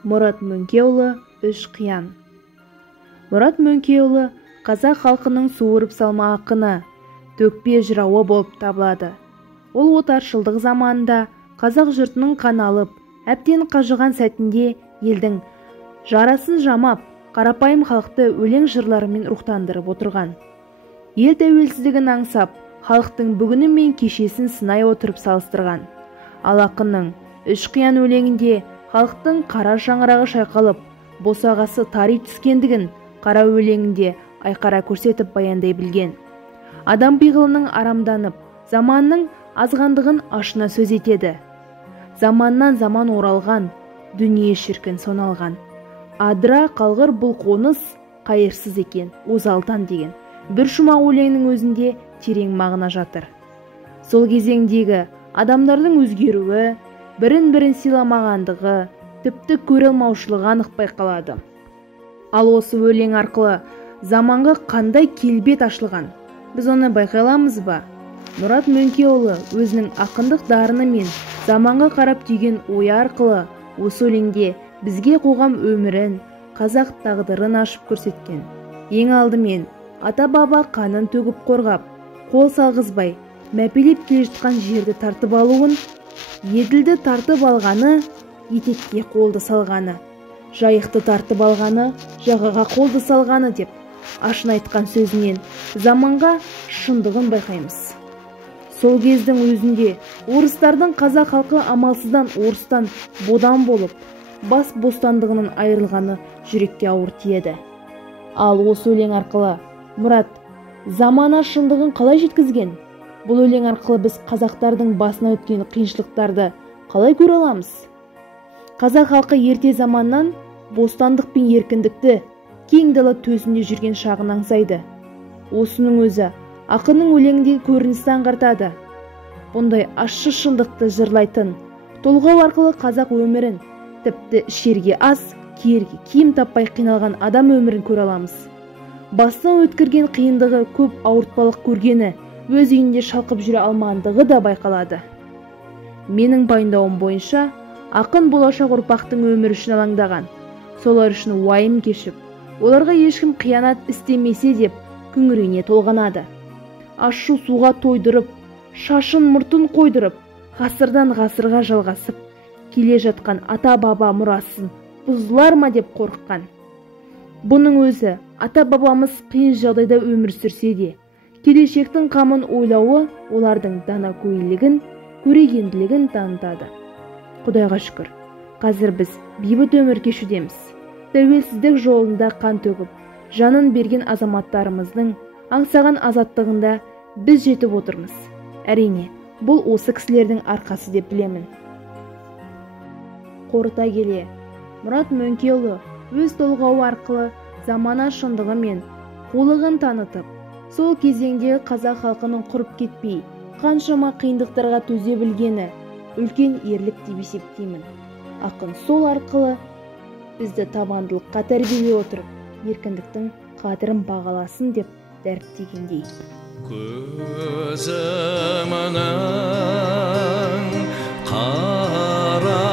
Мұрат Мөңкеұлы «Үш қиян». Мұрат Мөңкеұлы қазақ халқының суырып салма ақыны, төкпе жырауы болып табылады. Ол отаршылдық заманында қазақ жұртының қаналып, әбден қажыған сәтінде елдің жарасын жамап, қарапайым халықты өлең жырларымен рухтандырып отырған. Ел тәуелсіздігін аңсап, халықтың бүгіні мен кешесін сынай отырып салыстырған. Ал ақынның «Үш қиян» өлеңінде халықтың қара шаңырағы шайқалып, босағасы тари түскендігін қара өлеңінде айқара көрсетіп баяндай білген. Адам пиғылының арамданып, заманның азғандығын ашына сөз етеді. Заманнан заман оралған, дүние шіркін соналған. Адыра қалғыр бұл қоныс, қайырсыз екен, озалдан деген бір шумақ өлеңнің өзінде терең мағына жатыр. Сол кезеңдегі адамдардың өзгеруі, бірін-бірін сыйламағандығы, тіпті көре алмаушылығы анық байқалады. Ал осы өлең арқылы заманға қандай келбет ашылған, біз оны байқай аламыз ба? Мұрат Мөңкеұлы өзінің ақындық дарыны мен заманға қарап түйген ой арқылы осы өлеңде бізге қоғам өмірін, қазақ тағдырын ашып көрсеткен. Ең алдымен ата-баба қанын төгіп қорғап, қол салғызбай, мәпелеп келе жатқан жерді тартып алуын, еділді тартып алғаны, етекке қолды салғаны, жайықты тартып алғаны, жағаға қолды салғаны деп ашына айтқан сөзінен заманға шындығын байқаймыз. Сол кездің өзінде орыстардың қазақ халқы амалсыздан орыстан бодан болып, бас бостандығынан айырылғаны жүрекке ауыр тиеді. Ал осы өлең арқылы Мұрат замана шындығын қалай жеткізген? Бұл өлең арқылы біз қазақтардың басына өткен қиыншылықтарды қалай көре аламыз? Қазақ халқы ерте заманнан бостандық пен еркіндікті кең дала төсінде жүрген шағын аңсайды. Осының өзі ақынның өлеңіндегі көріністі аңғартады. Бұндай ащы шындықты жырлайтын толғау арқылы қазақ өмірін, тіпті ішерге ас, киерге киім таппай қиналған адам өмірін көре аламыз. Бастан өткерген қиындығы көп ауыртпалық көргені, өз үйінде шалқып жүре алмағандығы да байқалады. Менің пайымдауым бойынша, ақын болашақ ұрпақтың өмірі үшін алаңдаған, солар үшін уайым кешіп, оларға ешкім қиянат істемесе деп күңірене толғанады. Ашу суға тойдырып, шашын мұртын қойдырып, ғасырдан ғасырға жалғасып, келе жатқан ата-баба мұрасын бұзылар ма деп қорыққан. Бұның өзі ата-бабамыз қиын жағдайда өмір сүрсе де, келешектің қамын ойлауы олардың дана көйлігін, көрегенділігін танытады. Құдайға шүкір, қазір біз бейбіт өмір кешудеміз. Тәуелсіздік жолында қан төгіп, жанын берген азаматтарымыздың аңсаған азаттығында біз жетіп отырмыз. Әрине, бұл осы кісілердің арқасы деп білемін. Қорыта келе, Мұрат Мөңкеұлы өз толғауы арқылы замана шындығы мен қулығын танытып, сол кезеңдегі қазақ халқының құрып кетпей, қаншама қиындықтарға төзе білгені үлкен ерлік деп есептеймін. Ақын сол арқылы бізді табандылыққа тәрбиелей отырып, еркіндіктің қадірін бағаласын деп дәріптегендей. Көзімнің қарасы